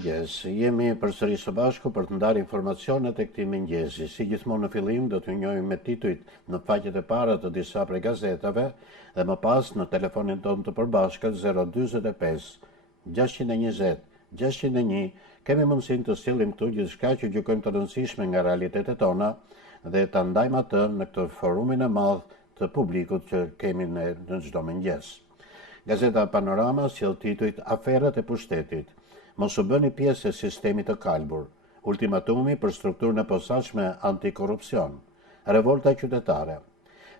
mëngjes. Jemi përsëri së bashku për të ndarë informacionet e këtij mëngjesi. Si gjithmonë në fillim do t'ju njohim me titujt në faqet e para të disa prej gazetave dhe më pas në telefonin tonë të përbashkët 045 620 601 kemi mundësinë të sillim këtu gjithçka që gjykojmë të rëndësishme nga realitetet tona dhe ta ndajmë atë në këtë forumin e madh të publikut që kemi në çdo mëngjes. Gazeta Panorama sjell titujt Aferat e pushtetit. Mos u bëni pjesë e sistemit të kalbur. Ultimatumi për strukturën e posaçme antikorrupsion. Revolta qytetare.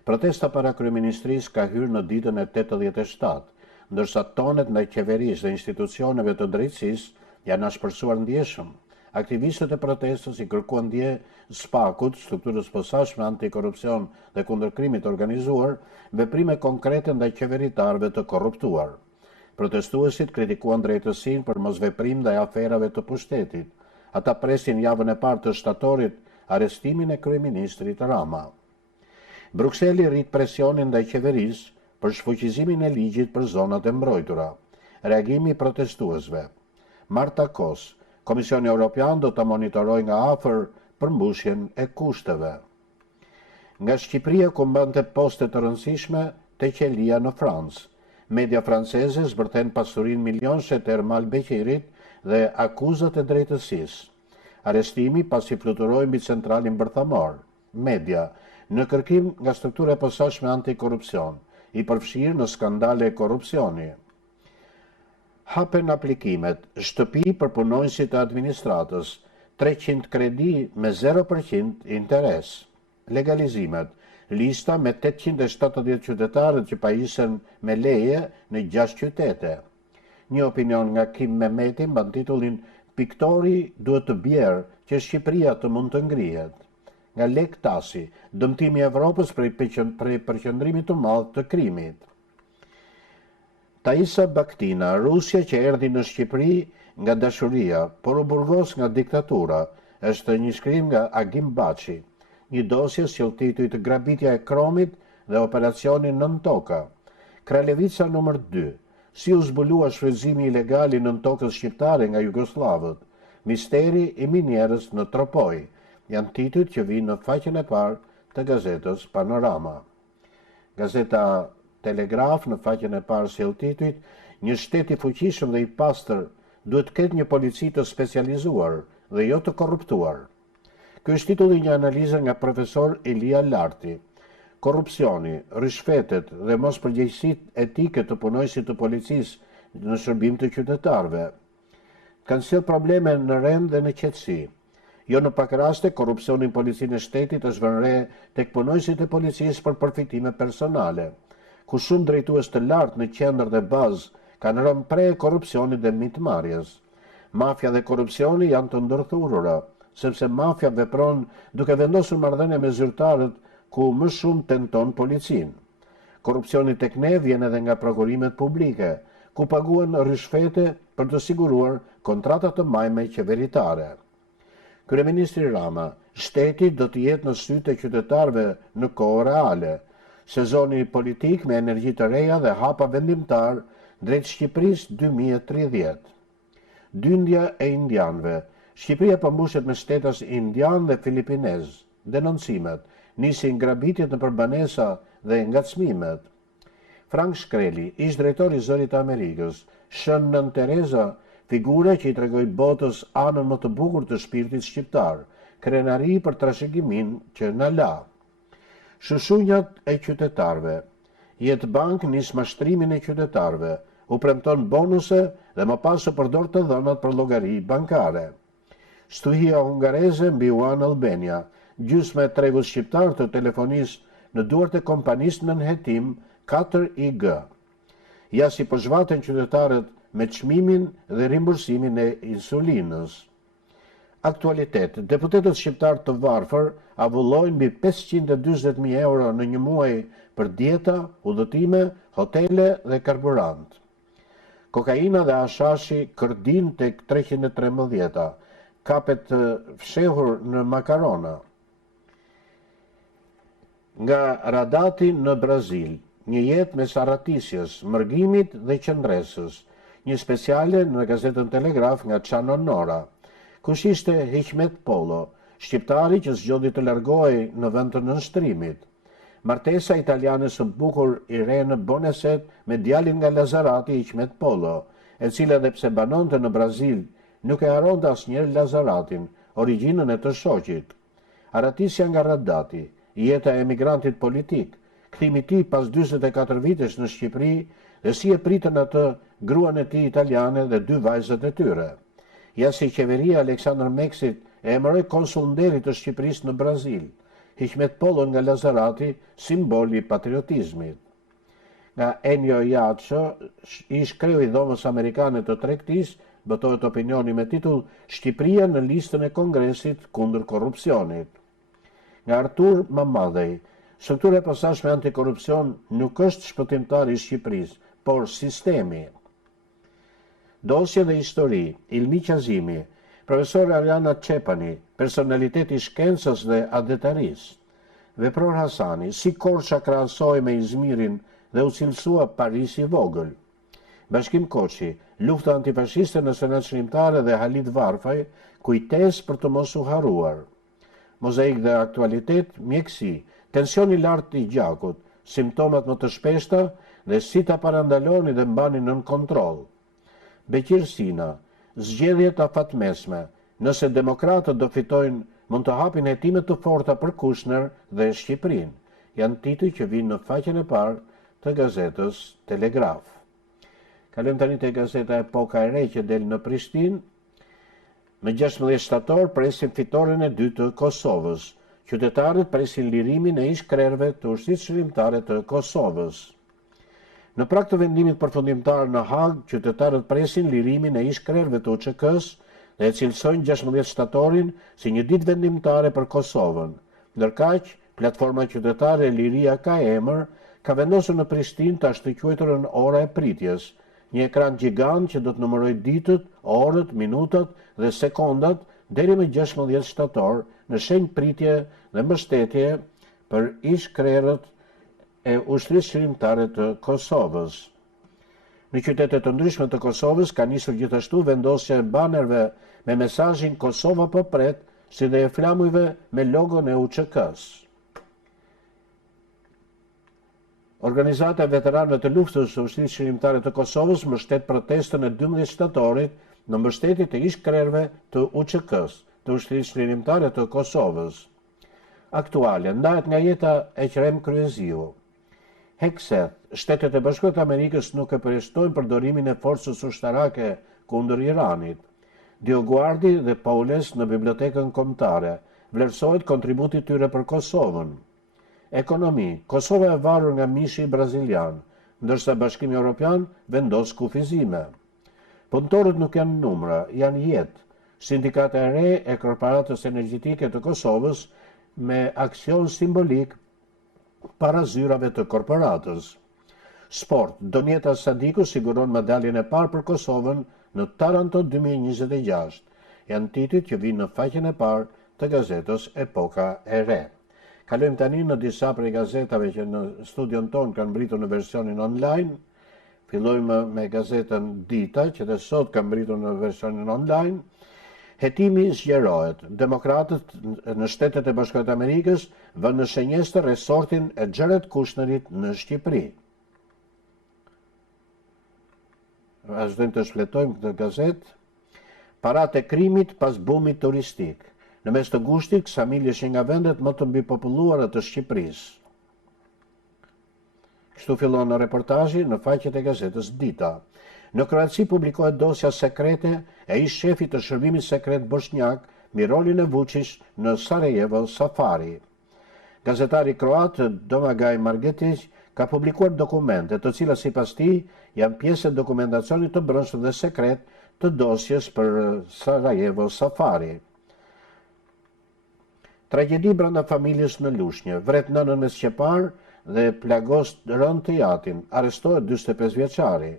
Protesta para kryeministrisë ka hyrë në ditën e 87, ndërsa tonet ndaj qeverisë dhe institucioneve të drejtësisë janë ashpërsuar ndjeshëm. Aktivistët e protestës i kërkuan dje SPAK-ut, strukturës posaçme antikorrupsion dhe kundër krimit organizuar, veprime konkrete ndaj qeveritarëve të korruptuar. Protestuesit kritikuan drejtësinë për mosveprim ndaj aferave të pushtetit. Ata presin javën e parë të shtatorit arrestimin e kryeministrit Rama. Brukseli rrit presionin ndaj qeverisë për shfuqizimin e ligjit për zonat e mbrojtura. Reagimi i protestuesve. Marta Kos. Komisioni Evropian do të monitorojë nga afër përmbushjen e kushteve. Nga Shqipëria ku mbante poste të rëndësishme te qelia në Francë. Media franceze zbërthen pasurinë milionse të Ermal Beqirit dhe akuzat e drejtësisë. Arrestimi pasi fluturoi mbi centralin bërthamor. Media në kërkim nga struktura e posaçme antikorrupsion, i përfshirë në skandale e korrupsioni. Hapen aplikimet, shtëpi për punonjësit e administratës, 300 kredi me 0% interes. Legalizimet, lista me 870 qytetarët që pajisen me leje në 6 qytete. Një opinion nga Kim Mehmeti mban titullin Piktori duhet të bjerë që Shqipëria të mund të ngrihet. Nga Lek Tasi, dëmtimi i Evropës prej përqendrimit të madh të krimit. Taisa Baktina, Rusja që erdhi në Shqipëri nga dashuria, por u burgos nga diktatura, është një shkrim nga Agim Baçi. Një dosje sjell titujt Grabitja e Kromit dhe Operacioni Nën Toka. Kralevica nr. 2. Si u zbulua shfrytëzimi ilegal i nën tokës shqiptare nga jugoslavët. Misteri i minierës në Tropoj. Janë titujt që vinë në faqen e parë të gazetës Panorama. Gazeta Telegraf në faqen e parë sjell titujt Një shtet i fuqishëm dhe i pastër duhet të ketë një polici të specializuar dhe jo të korruptuar. Ky është titulli një analize nga profesor Elia Larti. Korrupsioni, rishfetet dhe mospërgjegjësitë etike të punonjësit të policisë në shërbim të qytetarëve kanë sjellë probleme në rend dhe në qetësi. Jo në pak raste, korrupsioni në policinë e shtetit është vënë re tek punonjësit e policisë për përfitime personale, ku shumë drejtues të lartë në qendër dhe bazë kanë rënë pre korrupsionit dhe mitmarrjes. Mafia dhe korrupsioni janë të ndërthurura, sepse mafia vepron duke vendosur marrëdhënie me zyrtarët ku më shumë tenton policinë. Korrupsioni tek ne vjen edhe nga prokurimet publike, ku paguhen rishfete për të siguruar kontrata të majme qeveritare. Kryeministri Rama, shteti do të jetë në sytë e qytetarëve në kohë reale. Sezoni politik me energji të reja dhe hapa vendimtar drejt Shqipërisë 2030. Dyndja e indianëve. Shqipëria përmbushet me shtetas indian dhe filipinez. Denoncimet, nisin grabitjet nëpër banesa dhe ngacmimet. Frank Shkreli, ish drejtori i Zërit të Amerikës, shën Nën Tereza, figure që i tregoi botës anën më të bukur të shpirtit shqiptar, krenari për trashëgimin që na la. Shushunjat e qytetarëve. Jetbank nis mashtrimin e qytetarëve, u premton bonuse dhe më pas u përdor të dhënat për llogari bankare. Stuhia hungareze mbi One Albania, gjysma e tregut shqiptar të telefonisë në duart e kompanisë nën hetim 4IG. Ja si po zhvaten qytetarët me çmimin dhe rimbursimin e insulinës. Aktualitet, deputetët shqiptar të varfër avullojnë mbi 540.000 euro në një muaj për dieta, udhëtime, hotele dhe karburant. Kokaina dhe hashashi kërdin tek 313, kapet fshehur në makarona. Nga Radati në Brazil, një jetë mes arratisjes, mërgimit dhe qëndresës. një speciale në gazetën Telegraf nga Çano Nora. Kush ishte Hikmet Polo, shqiptari që zgjodhi të largohej në vend të nënshtrimit. Martesa italiane së bukur Irene Boneset me djalin nga Lazarati Hikmet Polo, e cila edhe pse banonte në Brazil, nuk e haronte asnjëherë Lazaratin, origjinën e të shoqit. Aratisja nga Radati, jeta e emigrantit politik, kthimi i tij pas 44 vitesh në Shqipëri dhe si e pritën atë gruan e tij italiane dhe 2 vajzat e tyre. Ja si qeveria Aleksandr Meksit e emëroi konsul nderi të Shqipërisë në Brazil, Hikmet Polo nga Lazarati, simboli i patriotizmit. Nga Enio Jaço, ish kreu i dhomës amerikane të tregtisë, botohet opinioni me titull Shqipëria në listën e Kongresit kundër korrupsionit. Nga Artur Mamadej, struktura e posaçme antikorrupsion nuk është shpëtimtari i Shqipërisë, por sistemi. Dosje dhe histori, Ilmi Qazimi, profesor Ariana Çepani, personaliteti i shkencës dhe adetarisë. Vepror Hasani, si Korça krahasoi me Izmirin dhe u cilësua Parisi i vogël. Bashkim Koçi, lufta antifashiste në Senat Shërimtare dhe Halit Varfaj, kujtesë për të mos u harruar. Mozaik dhe aktualitet, mjekësi, tensioni i lartë i gjakut, simptomat më të shpeshta dhe si ta parandaloni dhe mbani nën kontroll. Beqir Sina, zgjedhjet afatmesme, nëse demokratët do fitojnë, mund të hapin hetimet të forta për Kushner dhe Shqipërinë. Janë tituj që vinë në faqen e parë të gazetës Telegraf. Kalojmë tani te gazeta Epoka e Re që del në Prishtinë. Me 16 shtator presin fitoren e dytë të Kosovës. Qytetarët presin lirimin e ish-krerëve të Ushtrisë Shërimtare të Kosovës. Në prag të vendimit përfundimtar në Hag, qytetarët presin lirimin e ish-krerëve të UÇK-s dhe e cilësojnë 16 shtatorin si një ditë vendimtare për Kosovën. Ndërkaq, platforma qytetare Liria ka emër ka vendosur në Prishtinë të ashtu quajturën ora e pritjes, një ekran gjigant që do të numëroj ditët, orët, minutat dhe sekondat deri më 16 shtator në shenjë pritje dhe mbështetje për ish-krerët e Ushtrisë Shërimtare të Kosovës. Në qytete të ndryshme të Kosovës ka nisur gjithashtu vendosja e banerëve me mesazhin Kosova po pret, si dhe e flamujve me logon e UÇK-s. Organizata e veteranëve të luftës së Ushtrisë Shërimtare të Kosovës mbështet protestën e 12 shtatorit në mbështetje të ish-krerëve të UÇK-s, të Ushtrisë Shërimtare të Kosovës. Aktuale, ndahet nga jeta e Qrem Kryeziu. Hegseth, Shtetet e Bashkuara të Amerikës nuk e përjashtojnë përdorimin e forcës ushtarake kundër Iranit. Dioguardi dhe Paules në Bibliotekën Kombëtare, vlerësohet kontributi tyre për Kosovën. Ekonomi, Kosova e varur nga mishi brazilian, ndërsa Bashkimi Evropian vendos kufizime. Punëtorët nuk janë numra, janë jetë. Sindikata e re e Korporatës Energjetike të Kosovës me aksion simbolik para zyrave të korporatës. Sport, Donjeta Sadiku siguron medaljen e parë për Kosovën në Taranto 2026. Janë titujt që vinë në faqen e parë të gazetës Epoka e Re. Kalojmë tani në disa prej gazetave që në studion tonë kanë mbritur në versionin online. Fillojmë me gazetën Dita, që dhe sot kanë mbritur në versionin online. Hetimi zgjerohet. Demokratët në Shtetet e Bashkuara të Amerikës vënë në shenjestër resortin e Jared Kushnerit në Shqipëri. Vazhdojmë të shfletojmë këtë gazetë. Paratë e krimit pas bumit turistik. Në mes të gushtit, Ksamil është nga vendet më të mbipopulluara të Shqipërisë. Kështu fillon në reportazhi në faqet e gazetës Dita. Në Kroaci publikohet dosja sekrete e ish shefit të shërbimit sekret bosnjak me rolin e Vučić në Sarajevo Safari. Gazetari kroat Domagoj Margetić ka publikuar dokumente të cilat sipas tij janë pjesë e dokumentacionit të brendshëm dhe sekret të dosjes për Sarajevo Safari. Tragjedi brenda familjes në Lushnjë, vret nënën me sqepar dhe plagos rënd të jatin, arrestohet 45 vjeçari.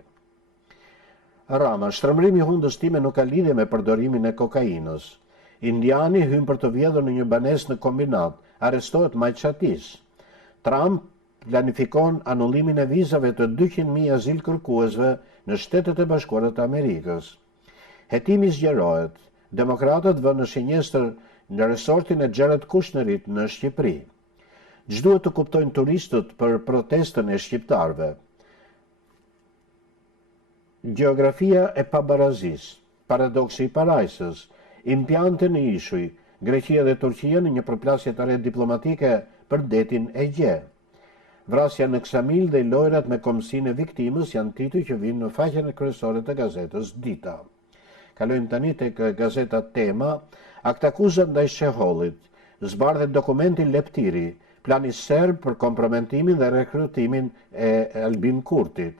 Rama, shtrëmrimi i hundës time nuk ka lidhje me përdorimin e kokainës. Indiani hyn për të vjedhur në një banesë në kombinat, arrestohet Majçatis. Trump planifikon anullimin e vizave të 200.000 azil kërkuesve në Shtetet e Bashkuara të Amerikës. Hetimi zgjerohet. Demokratët vënë në shenjestër në resortin e Jared Kushnerit në Shqipëri. Ç'duhet të kuptojnë turistët për protestën e shqiptarëve? Gjeografia e pabarazisë, paradoksi i parajsës, impiante në ishuj, Greqia dhe Turqia në një përplasje të re diplomatike për detin e Egje. Vrasja në Ksamil dhe lojrat me komsinë e viktimës janë tituj që vinë në faqen e kryesore të gazetës Dita. Kalojmë tani tek gazeta Tema. Aktakuzat ndaj Shehollit, zbardhet dokumenti Leptiri, plani serb për kompromentimin dhe rekrutimin e Albin Kurtit.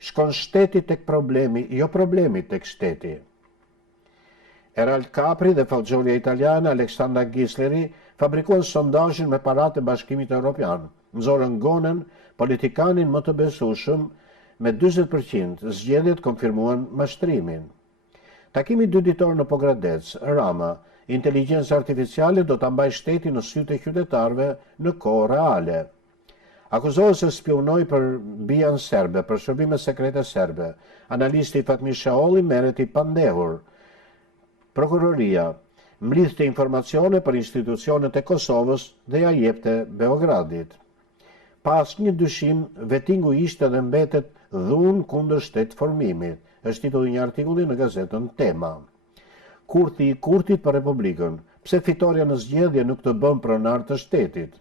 Shkon shteti tek problemi, jo problemi tek shteti. Erald Capri dhe fallxorja italiane Aleksandra Ghisleri fabrikuan sondazhin me paratë e Bashkimit Evropian. Nxorën gonën politikanin më të besueshëm me 40%, zgjedhjet konfirmuan mashtrimin. Takimi dy ditor në Pogradec, Rama, inteligjenca artificiale do ta mbajë shtetin në sytë e qytetarëve në kohë reale. Akuzohet se spionoi për bijan serbe, për shërbime sekrete serbe. Analisti Fatmir Shaholli merret i pandehur. Prokuroria mblidhte informacione për institucionet e Kosovës dhe ja jepte Beogradit. Pas një dyshim, vetingu ishte dhe mbetet dhunë kundër shtet formimit, është titulli një artikulli në gazetën Tema. Kurthi i Kurtit për Republikën, pse fitoria në zgjedhje nuk të bën pronar të shtetit.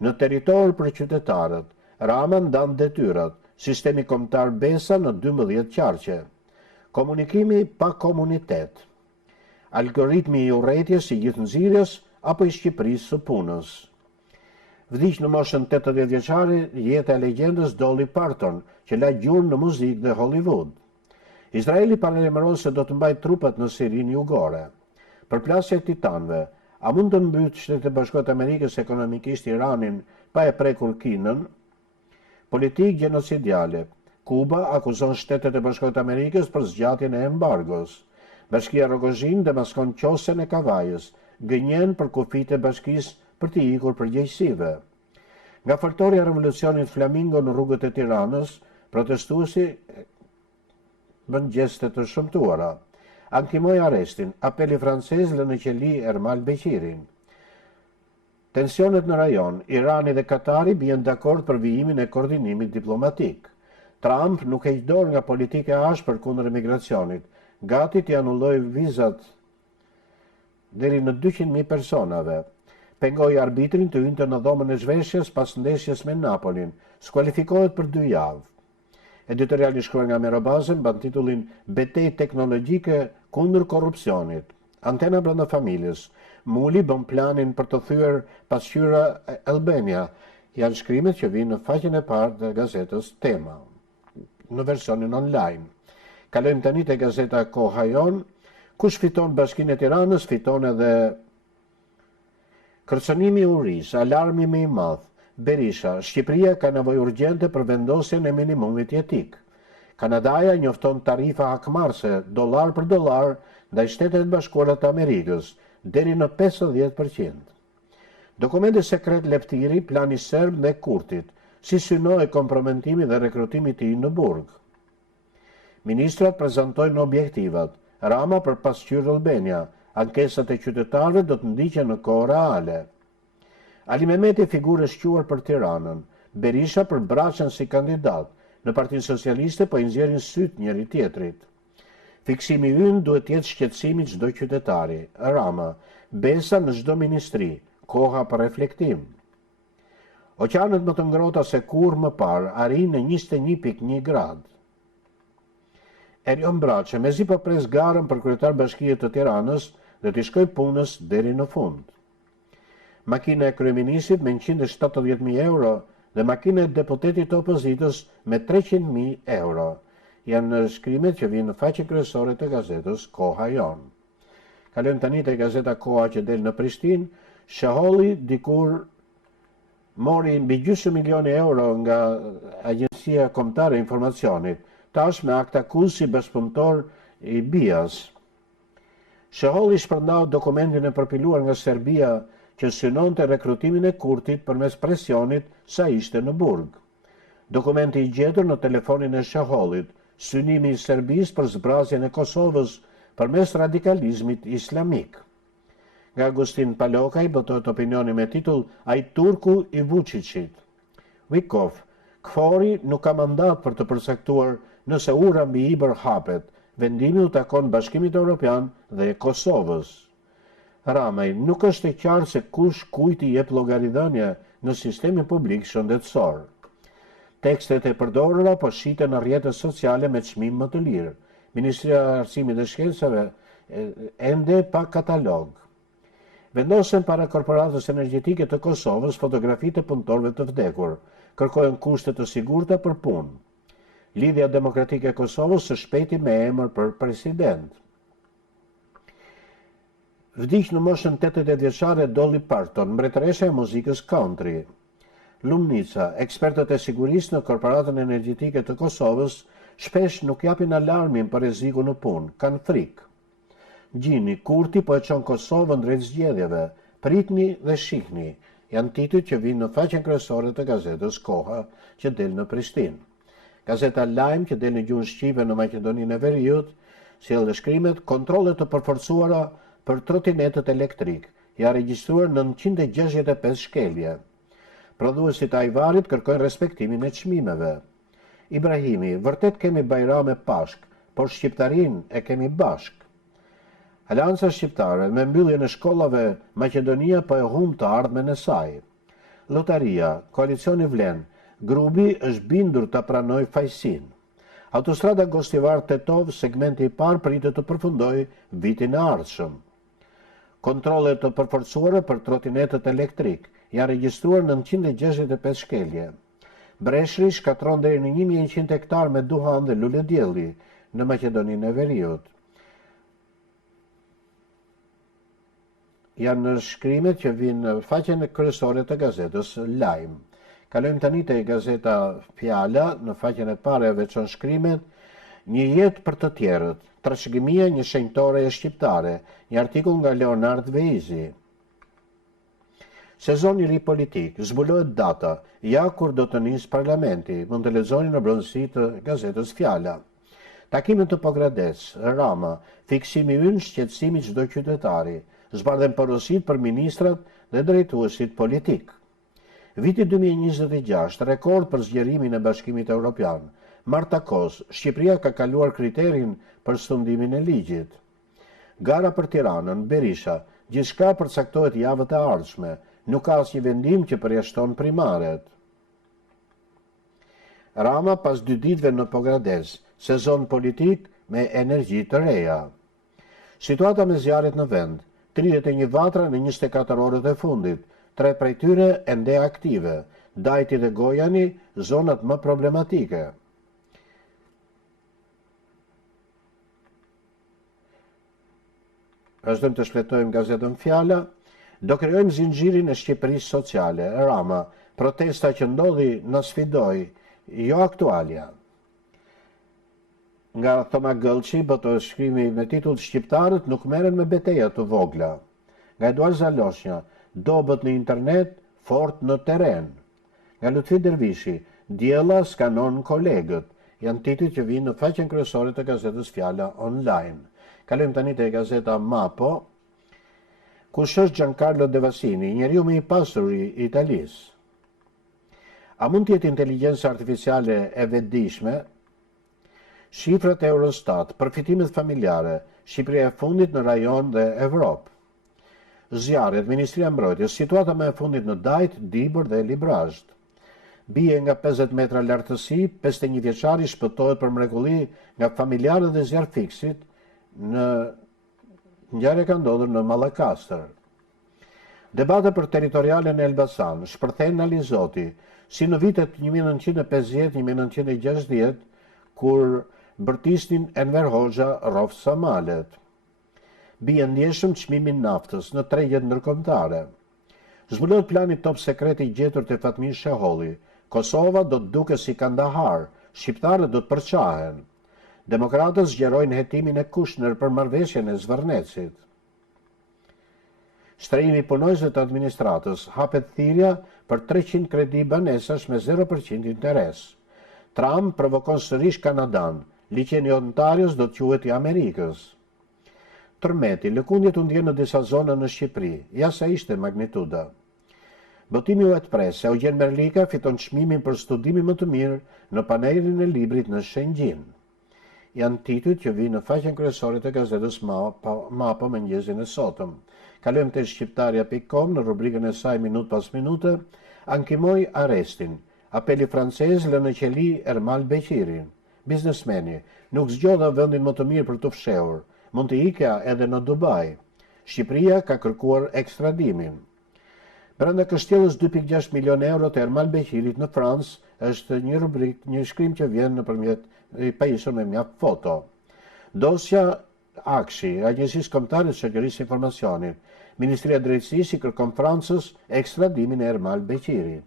Në territor për qytetarët, Rama ndan detyrat, sistemi kombëtar Besa në 12 qarqe. Komunikimi pa komunitet. Algoritmi i urrëties i gjithënxirjes apo i Shqipërisë së punës. Vdiq në moshën 80 vjeçare jeta e legjendës Dolly Parton, që la gjurmë në muzikë dhe Hollywood. Izraeli paralajmëron se do të mbajë trupat në Sirinë jugore. Përplasja e titanëve, a mund të mbytë Shtetet e Bashkuara të Amerikës ekonomikisht Iranin pa e prekur Kinën? Politikë genocidiale. Kuba akuzon Shtetet e Bashkuara të Amerikës për zgjatjen e embargos. Bashkia Rogozhin demaskon qosën e Kavajës, gënjen për kufijtë e bashkisë për të ikur përgjegjësive. Nga faltoria e revolucionit Flamingo në rrugët e Tiranës, protestuesi bën gjeste të shëmtuara. Ankimoi arrestin, apeli francez lë në qeli Ermal Beqirin. Tensionet në rajon, Irani dhe Katari bien dakord për vijimin e koordinimit diplomatik. Trump nuk heq dorë nga politika e ashpër kundër emigracionit, gati t'i anulloj vizat deri në 200.000 personave. Pengoi arbitrin të hynte në dhomën e zhveshjes pas ndeshjes me Napolin, skualifikohet për 2 javë. Editoriali shkruar nga Merobazen mban titullin Betejë teknologjike kundër korrupsionit. Antena brenda familjes. Muli bën planin për të thyer pasqyra Albania. Janë shkrimet që vinë në faqen e parë të gazetës Tema, në versionin online. Kalojmë tani te gazeta Koha Jon. Kush fiton Bashkinë e Tiranës, fiton edhe kërcënimi i uris, alarmi më i madh. Berisha, Shqipëria ka nevojë urgjente për vendosjen e minimumit jetik. Kanadaja njofton tarifa hakmarrëse dollar për dollar ndaj Shtetet e Bashkuara të Amerikës deri në 50%. Dokumenti sekret Leptiri, plani serb ndaj Kurtit, si synoi komprometimi dhe rekrutimi i tij në burg. Ministrat prezantojnë objektivat. Rama për pasqyrë Albania, ankesat e qytetarëve do të ndiqen në kohë reale. Ali Mehmeti figurë e shquar për Tiranën, Berisha për Braçën si kandidat, në Partinë Socialiste po i nxjerrin syt njëri tjetrit. Fiksimi ynë duhet të jetë shqetësimi çdo qytetari. Rama, Besa në çdo ministri, koha për reflektim. Oqeanet më të ngrohta se kurrë më parë arrin në 21.1 gradë. Erion Braçe, mezi po pres garën për kryetar Bashkie të Tiranës dhe t'i shkoj punës deri në fund. Makina e kryeministit me 170.000 euro dhe makina e deputetit të opozitës me 300.000 euro. Janë shkrimet që vinë në faqen kryesore të gazetës Koha Jon. Kalojmë tani te gazeta Koha që del në Prishtinë. Shaholli dikur mori mbi gjysmë milioni euro nga Agjencia Kombëtare e Informacionit, tash me akt akuz si bashkëpunëtor i BIAS. Shaholli shpërndau dokumentin e përpiluar nga Serbia që synonte rekrutimin e Kurtit përmes presionit sa ishte në burg. Dokumenti i gjetur në telefonin e Shahollit synimi i Serbisë për zbrazjen e Kosovës përmes radikalizmit islamik. Nga Agustin Palokaj botohet opinioni me titull Ai Turku i Vučićit. Wikov, KFOR-i nuk ka mandat për të përcaktuar nëse ura mbi Ibër hapet, vendimi u takon Bashkimit Evropian dhe Kosovës. Ramaj, nuk është e qartë se kush kujt i jep llogaridhënie në sistemin publik shëndetësor. Tekstet e përdorura po shiten në rrjetet sociale me çmim më të lirë. Ministria e Arsimit dhe Shkencave ende pa katalog. Vendosen para korporatës energjetike të Kosovës fotografitë e punëtorëve të vdekur, kërkojnë kushte të sigurta për punë. Lidhja Demokratike e Kosovës së shpejti me emër për president. Vdiq në moshën 88 vjeçare Dolly Parton, mbretëresha e muzikës country. Lumnica, ekspertët e sigurisë në korporatën energjetike të Kosovës shpesh nuk japin alarmin për rreziku në punë, kanë frikë. Gjini, Kurti po e çon Kosovën drejt zgjedhjeve, pritni dhe shihni, janë titujt që vinë në faqen kryesore të gazetës Koha që del në Prishtinë. Gazeta Lajm që del në gjuhën shqipe në Maqedoninë e Veriut sjell dhe shkrimet kontrolle të përforcuara për trotinetët elektrik, ja regjistruar 965 shkelje. Prodhuesit e ajvarit kërkojnë respektimin e çmimeve. Ibrahimi, vërtet kemi Bajrame Pashk, por shqiptarin e kemi bashk. Alianca Shqiptare, me mbylljen e shkollave, Maqedonia po e humb të ardhmen e saj. Lotaria, koalicioni vlen, grupi është bindur ta pranojë fajsin. Autostrada Gostivar-Tetov, segmenti i parë pritet të përfundojë vitin e ardhshëm. Kontrolle të përforcuara për trotinetët elektrik, janë regjistruar 965 shkelje. Breshri shkatron deri në 1100 hektar me duhan dhe lule dielli në Maqedoninë e Veriut. Janë në shkrimet që vinë në faqen kryesore të gazetës Lajm. Kalojmë tani te gazeta Fjala, në faqen e parë veçon shkrimet Një jetë për të tjerët, trashëgimia një shenjtore e shqiptare, një artikull nga Leonard Veizi. Sezon i ri politik, zbulohet data, ja kur do të nisë parlamenti, mund të lexoni në brendësi të gazetës Fjala. Takimet të Pogrades, Rama, fiksimi ynë shqetësimi çdo qytetari, zbardhen porosit për ministrat dhe drejtuesit politik. Viti 2026, rekord për zgjerimin e Bashkimit Evropian. Marta Kos, Shqipëria ka kaluar kriterin për stundimin e ligjit. Gara për Tiranën, Berisha, gjithçka përcaktohet javët e ardhshme, nuk ka asnjë vendim që përjashton primaret. Rama pas 2 ditëve në Pogrades, sezon politik me energji të reja. Situata me zjarret në vend, 31 vatra në 24 orët e fundit, 3 prej tyre ende aktive, Dajti dhe Gojani, zonat më problematike. Vazhdojmë të shfletojmë gazetën Fjala. Do krijojmë zinxhirin e Shqipërisë sociale. Rama, protesta që ndodhi na sfidoi, jo aktualja. Nga Thoma Gëllçi, botohet shkrimi me titull Shqiptarët nuk merren me betejë të vogla. Nga Eduard Zaloshnja, dobët në internet, fort në terren. Nga Lutfi Dervishi, diella skanon kolegët, janë titujt që vinë në faqen kryesore të gazetës Fjala online. Kalojmë tani te gazeta Mapo. Kush është Giancarlo De Vasini, njeriu më i pasur i Italisë? A mund të jetë inteligjenca artificiale e vetëdijshme? Shifrat e Eurostat, përfitimet familjare, Shqipëria e fundit në rajon dhe Evropë. Zjarret, Ministria e Mbrojtjes, situata më e fundit në Dajt, Dibër dhe Librazht. Bie nga 50 metra lartësi, 51 vjeçari shpëtohet për mrekulli nga familjarët dhe zjarrfiksit në ngjarje ka ndodhur në Mallakastër. Debate për territoriale në Elbasan, shpërthen Alizoti, si në vitet 1950-1960, kur bërtisnin Enver Hoxha rrof Samalet. Bie ndjeshëm çmimin naftës në tregjet ndërkombëtare. Zbulohet plani top sekret i gjetur te Fatmir Sheholli. Kosova do të duket si Kandahar, shqiptarët do të përçahen. Demokratët zgjerojnë hetimin e Kushner për marrëveshjen e Zvërnecit. Shtrejimi i punojësve të administratës, hapet thirrja për 300 kredi banesash me 0% interes. Trump provokon sërish Kanadan, liqeni Ontarios do të quhet i Amerikës. Tërmeti, lëkundjet u ndjen në disa zona në Shqipëri, ja sa ishte magnituda. Botimi u etpres, se Eugen Merlika fiton çmimin për studimin më të mirë në panelin e librit në Shëngjin. Janë titujt që vinë në faqen kryesore të gazetës Mapa mëngjesin e sotëm. Kalojmë te shqiptaria.com në rubrikën e saj minut pas minute, ankimoi arrestin. Apeli francez lë në qeli Ermal Beqirin. Biznesmeni, nuk zgjodha vendin më të mirë për të fshehur. Mund të ikja edhe në Dubai. Shqipëria ka kërkuar ekstradimin. Brenda kështjellës 2.6 milion euro të Ermal Beqirit në Francë është një shkrim që vjen nëpërmjet i pajisur me mjaft foto. Dosja Akshi, Agjencisë Kombëtare të Shoqërisë së Informacionit, Ministria e Drejtësisë i kërkon Francës ekstradimin e Ermal Beqirit.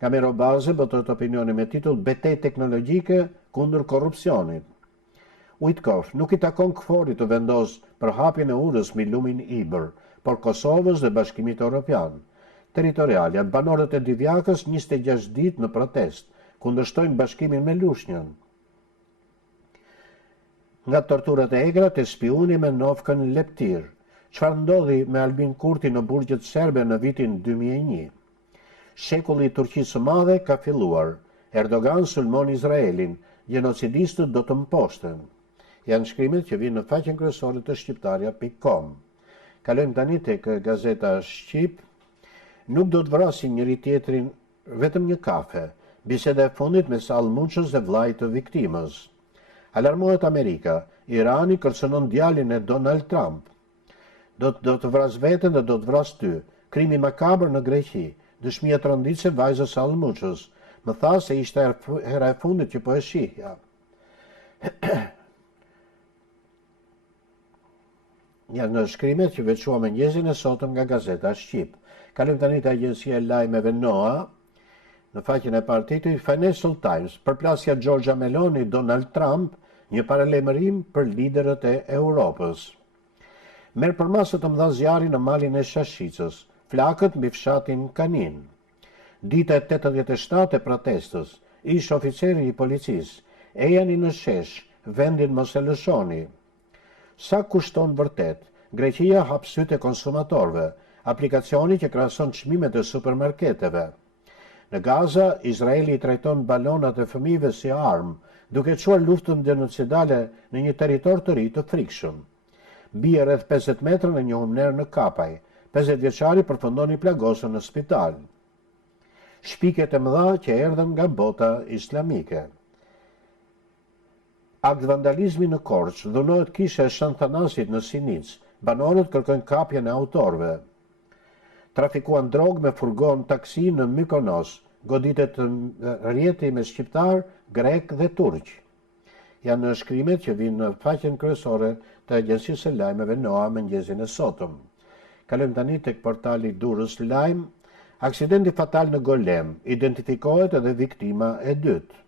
Kamero Baze botohet opinioni me titull Betejë teknologjike kundër korrupsionit. Uitkoff nuk i takon KFOR-it të vendos për hapjen e urës mbi lumin Ibër, por Kosovës dhe Bashkimit Evropian. Territorial, janë banorët e Divjakës 26 ditë në protest, kundërshtojnë bashkimin me Lushnjën. Nga torturat e egra te spiuni me Novkën Leptir. Çfarë ndodhi me Albin Kurti në burgjet serbe në vitin 2001? Shekulli i Turqisë së Madhe ka filluar. Erdogan sulmon Izraelin, genocidistët do të mposhten. Janë shkrimet që vinë në faqen kryesore të shqiptaria.com. Kalojmë tani tek Gazeta Shqip. Nuk do të vrasin njëri tjetrin vetëm një kafe. Biseda e fundit mes Allmuçës dhe vllajt të viktimës. Alarmohet Amerika. Irani kërcënon djalin e Donald Trump. Do të vras veten dhe do të vras ty. Krimi makabër në Greqi. Dëshmia tronditse vajzës së Allmuçës. Më tha se ishte hera e fundit që po e shihja. Janë në shkrimet që veçua mëngjesin e sotëm nga Gazeta Shqip. Kalojmë tani te agjencia e lajmeve NOA. Në faqen e parë titulli Financial Times, përplasja Giorgia Meloni Donald Trump, një paralajmërim për liderët e Europës. Merr përmasë të mëdha zjarri në malin e Shashicës, flakët mbi fshatin Kanin. Dita e 87 e protestës, ish oficeri i policisë, ejani në shesh, vendin mos e lëshoni. Sa kushton vërtet? Greqia hap sytë e konsumatorëve, aplikacioni që krahason çmimet e supermarketeve. Në Gaza, Izraeli i trajton balonat e fëmijëve si armë, duke çuar luftën genocidale në një territor të ri të frikshëm. Bie rreth 50 metra në një humner në Kapaj. 50 vjeçari përfundon i plagosur në spital. Shpiket e mëdha që erdhën nga bota islamike. Akt vandalizmi në Korçë, dhunohet kisha e Shën Thanasit në Sinic. Banorët kërkojnë kapjen e autorëve. Trafikuan drogë me furgon taksi në Mykonos, goditet rjeti me shqiptar, grek dhe turq. Janë në shkrimet që vinë në faqen kryesore të agjencisë së lajmeve NOA mëngjesin e sotëm. Kalojmë tani tek portali Durrës Lajm. Aksidenti fatal në Golem, identifikohet edhe viktima e dytë.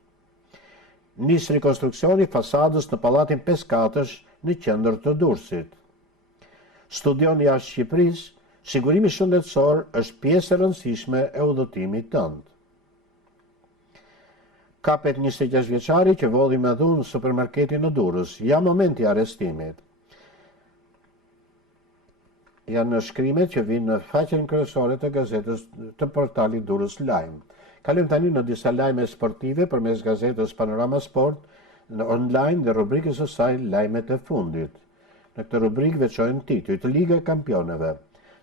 Nis rekonstruksioni fasadës në pallatin 5 katësh në qendër të Durrësit. Studion jashtë Shqipërisë, sigurimi shëndetësor është pjesë e rëndësishme e udhëtimit tënd. Kapet 26 vjeçari që vodhi me dhunë në supermarketin në Durrës, ja momenti i arrestimit. Janë në shkrimet që vinë në faqen kryesore të gazetës të portalit Durrës Lajm. Kalojmë tani në disa lajme sportive përmes gazetës Panorama Sport në online dhe rubrikës së saj lajmet e fundit. Në këtë rubrikë veçojnë titujt Liga e Kampioneve.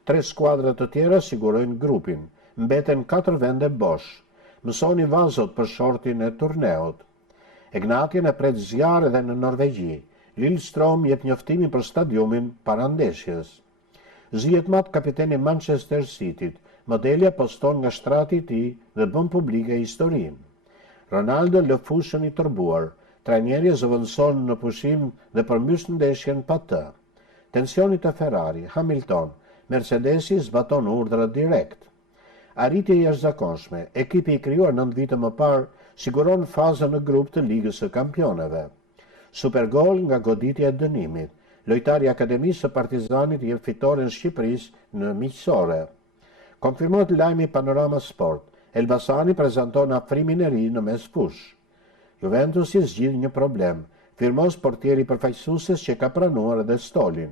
3 skuadra të tjera sigurojnë grupin. Mbeten 4 vende bosh. Mësoni vazot për shortin e turneut. Ignatien e pret zjarr edhe në Norvegji. Lillestrøm jep njoftimin për stadiumin para ndeshjes. Zihet mat kapiteni Manchester Cityt. Modelia poston nga shtrati i tij dhe bën publike historinë. Ronaldo lë fushën i tërbuar. Trajneri zëvendëson në pushim dhe përmbys ndeshjen pa të. Tensioni te Ferrari, Hamilton, Mercedesi zbaton urdhra direkt. Arritje jashtëzakonshme. Ekipi i krijuar 9 vite më parë siguron fazën në grup të Ligës së Kampioneve. Supergol nga goditja e dënimit. Lojtari i Akademisë së Partizanit jep fitoren Shqipërisë në miqësore. Konfirmohet lajmi Panorama Sport. Elbasani prezanton afrimin e ri në mes fush. Juventusi zgjidh një problem. firmos portieri përfaqësues që ka pranuar edhe Stolin.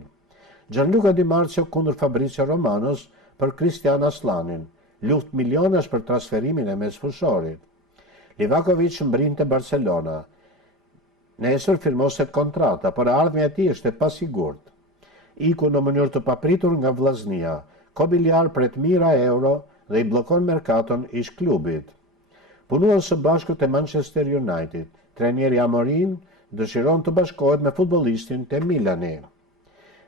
Gianluca Di Marzio kundër Fabrizio Romanos për Kristian Aslanin, luftë milionash për transferimin e mesfushorit. Livakovic mbrinte Barcelona. Nesër firmoset kontrata, por ardhmja e tij është e pasigurt. Iku në mënyrë të papritur nga vllaznia. Kobiljar pret mira euro dhe i bllokon merkaton ish klubit. Punuan së bashku te Manchester United. Trajneri Amorim dëshiron të bashkohet me futbollistin te Milani.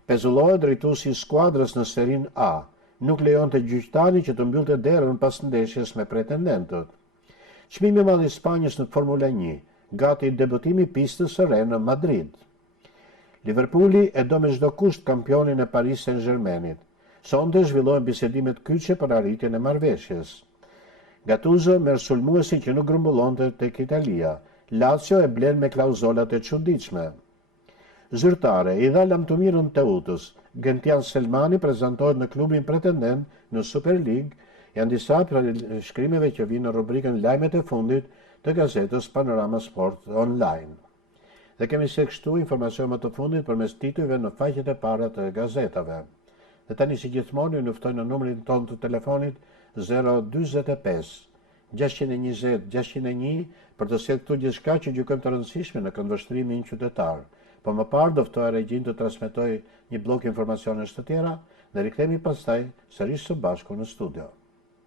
Pezullohet drejtuesi i skuadrës në Serin A. Nuk lejonte gjyqtari që të mbyllte derën pas ndeshjes me pretendentët. Çmimi i madh i Spanjës në Formula 1, gati debutimi pistës së re në Madrid. Liverpooli e do me çdo kusht kampionin e Paris Saint-Germainit. Sonde zhvillohen bisedimet kyçe për arritjen e marrëveshjes. Gattuso merr sulmuesin që nuk grumbullonte tek Italia. Lazio e blen me klauzolat e çuditshme. Zyrtare i dha lamtumirën Teutës. Gentian Selmani prezantohet në klubin pretendent në Super League. Janë disa shkrimeve që vinë në rubrikën Lajmet e fundit të gazetës Panorama Sport Online. Dhe kemi se kështu informacion më të fundit përmes titujve në faqet e para të gazetave. Dhe tani si gjithmonë ju luftoj në numrin tonë të telefonit 045 620 601 për të sjellë këtu gjithçka që gjykojmë të rëndësishme në këndvështrimin qytetar. Po më parë do ftoj regjin të transmetoj një blok informacionesh të tjera dhe rikthehemi pastaj sërish së bashku në studio.